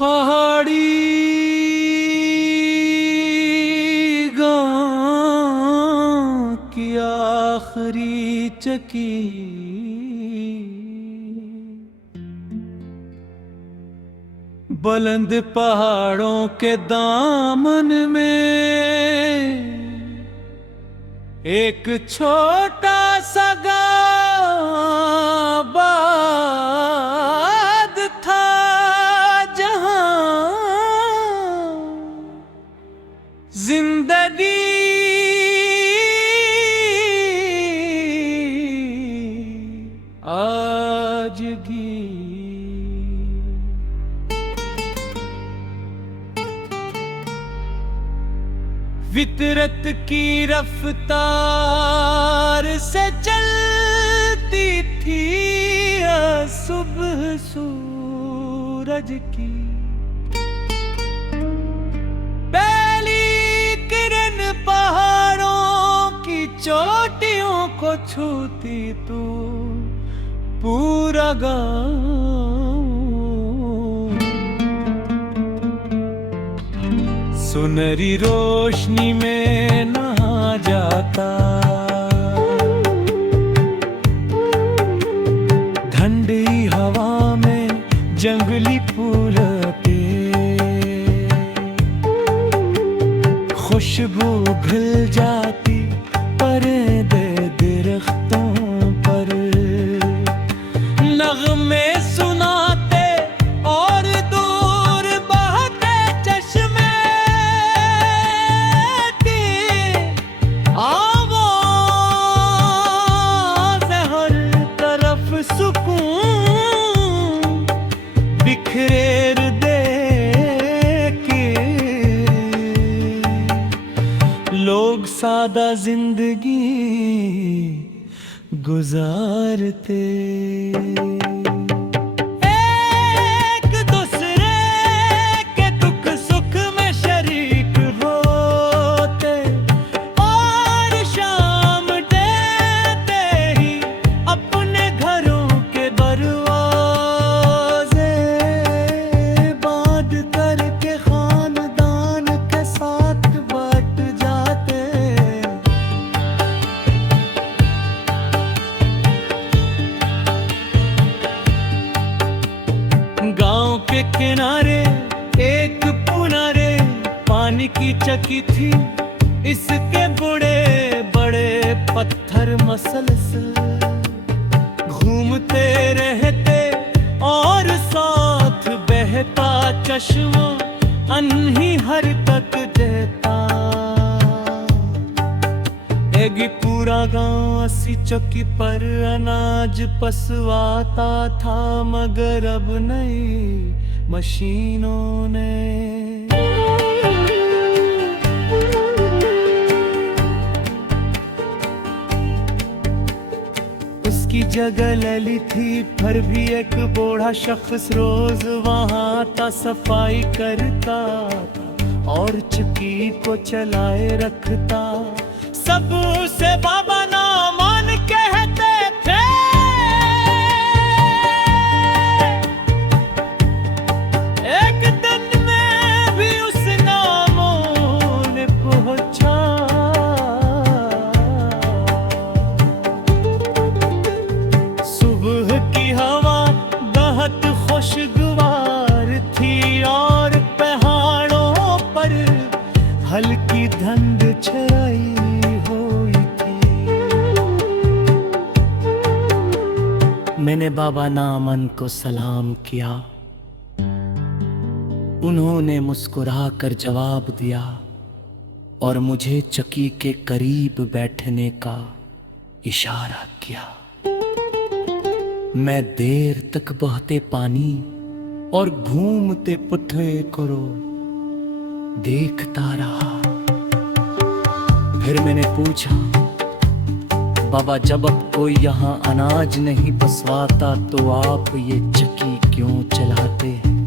पहाड़ी गांव की आखिरी चकी बुलंद पहाड़ों के दामन में एक छोटा सा गाँव बाद था, जहां जिंदगी आजगी फितरत की रफ्तार से चलती थी सुबह सूरज की पहली किरण पहाड़ों की चोटियों को छूती तो पूरा गाँव सुनहरी रोशनी में नहा जाता। ठंडी हवा में जंगली फूल पे खुशबू घुल जाती, परिंदे दरख्तों पर नगमे सुनाते और दूर बहते चश्मे की आवाज़, हर तरफ सुकून बिखरेर दे के लोग सादा जिंदगी गुजारते। एक दूसरे के दुख सुख में शरीक होते और शाम ढलते ही अपने घरों के दरवाजे बंद करके खानदान के साथ बैठ जाते। गांव के किनारे एक पुनारे पानी की चकी थी, इसके बड़े बड़े पत्थर मसलसल घूमते रहते और साथ बहता चश्मा अन्ही हरकत देता। एगी पूरा गांव असी चौकी पर अनाज पसवाता था, मगर अब नई मशीनों ने उसकी जगह ले ली थी। फिर भी एक बूढ़ा शख्स रोज वहां था, सफाई करता और चक्की को चलाए रखता। सब उसे बाबा नामान कहते थे। एक दिन में भी उस नामों ने पहुंचा। सुबह की हवा बहुत खुशगवार थी और पहाड़ों पर हल्की धुंध छाई हुई थी। मैंने बाबा नामन को सलाम किया, उन्होंने मुस्कुराकर जवाब दिया और मुझे चक्की के करीब बैठने का इशारा किया। मैं देर तक बहते पानी और घूमते पुठे को देखता रहा। फिर मैंने पूछा, बाबा जब अब कोई यहाँ अनाज नहीं पसवाता तो आप ये चक्की क्यों चलाते हैं?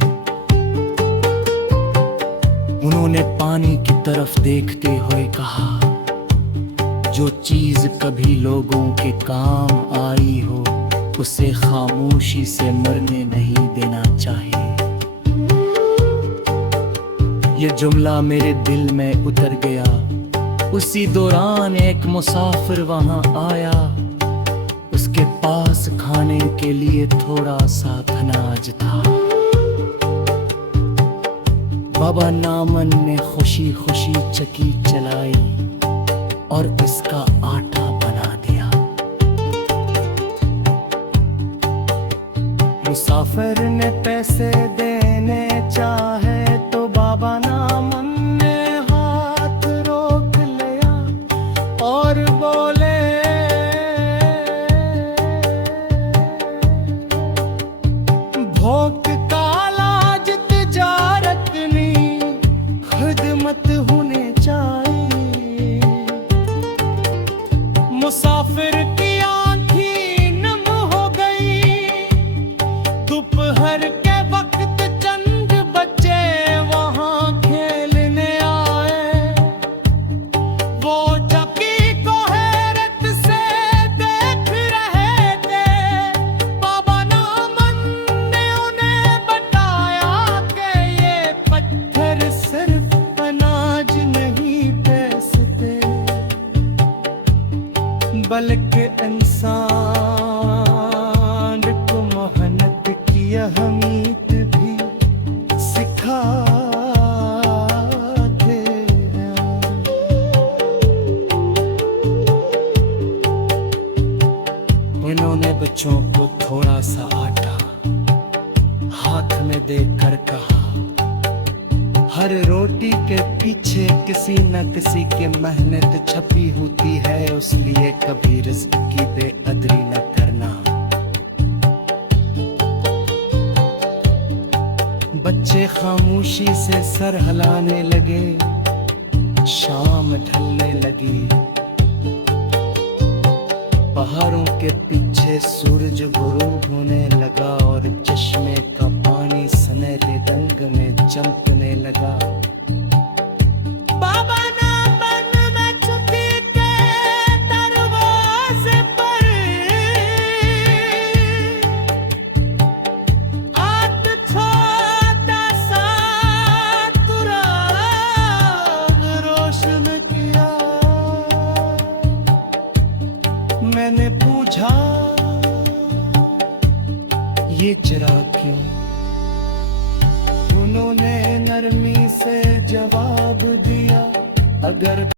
उन्होंने पानी की तरफ देखते हुए कहा, जो चीज कभी लोगों के काम आई हो उसे खामोशी से मरने नहीं देना चाहिए। ये जुमला मेरे दिल में उतर गया। उसी दौरान एक मुसाफिर वहां आया, उसके पास खाने के लिए थोड़ा सा अनाज था। बाबा नामन ने खुशी खुशी चक्की चलाई और इसका आटा बना दिया। मुसाफिर ने पैसे देने चाहे तो बाबा नामन ने हाथ रोक लिया और बोले, भोग का लाज तिजारत नहीं, खिदमत होने चाहिए। मुसाफिर की आंखें नम हो गई। दोपहर के वक्त चंद बच्चे वहां खेलने आए। वो चक्की को हैरत से देख रहे थे। बाबा नामन ने उन्हें बताया कि ये पत्थर सिर्फ अनाज नहीं बेचते, बल्कि इंसान को मेहनत की अहमियत भी सिखाते हैं। उन्होंने बच्चों को थोड़ा सा आटा हाथ में देकर कहा, हर रोटी के पीछे किसी न किसी की मेहनत छपी होती है, इसलिए कभी रिस्क की बेकदरी न करना। बच्चे खामोशी से सर हिलाने लगे। शाम ढलने लगी। पहाड़ों के पीछे सूरज गुरूब होने लगा और चश्मे का पानी सुनहरे रंग में चमकने लगा।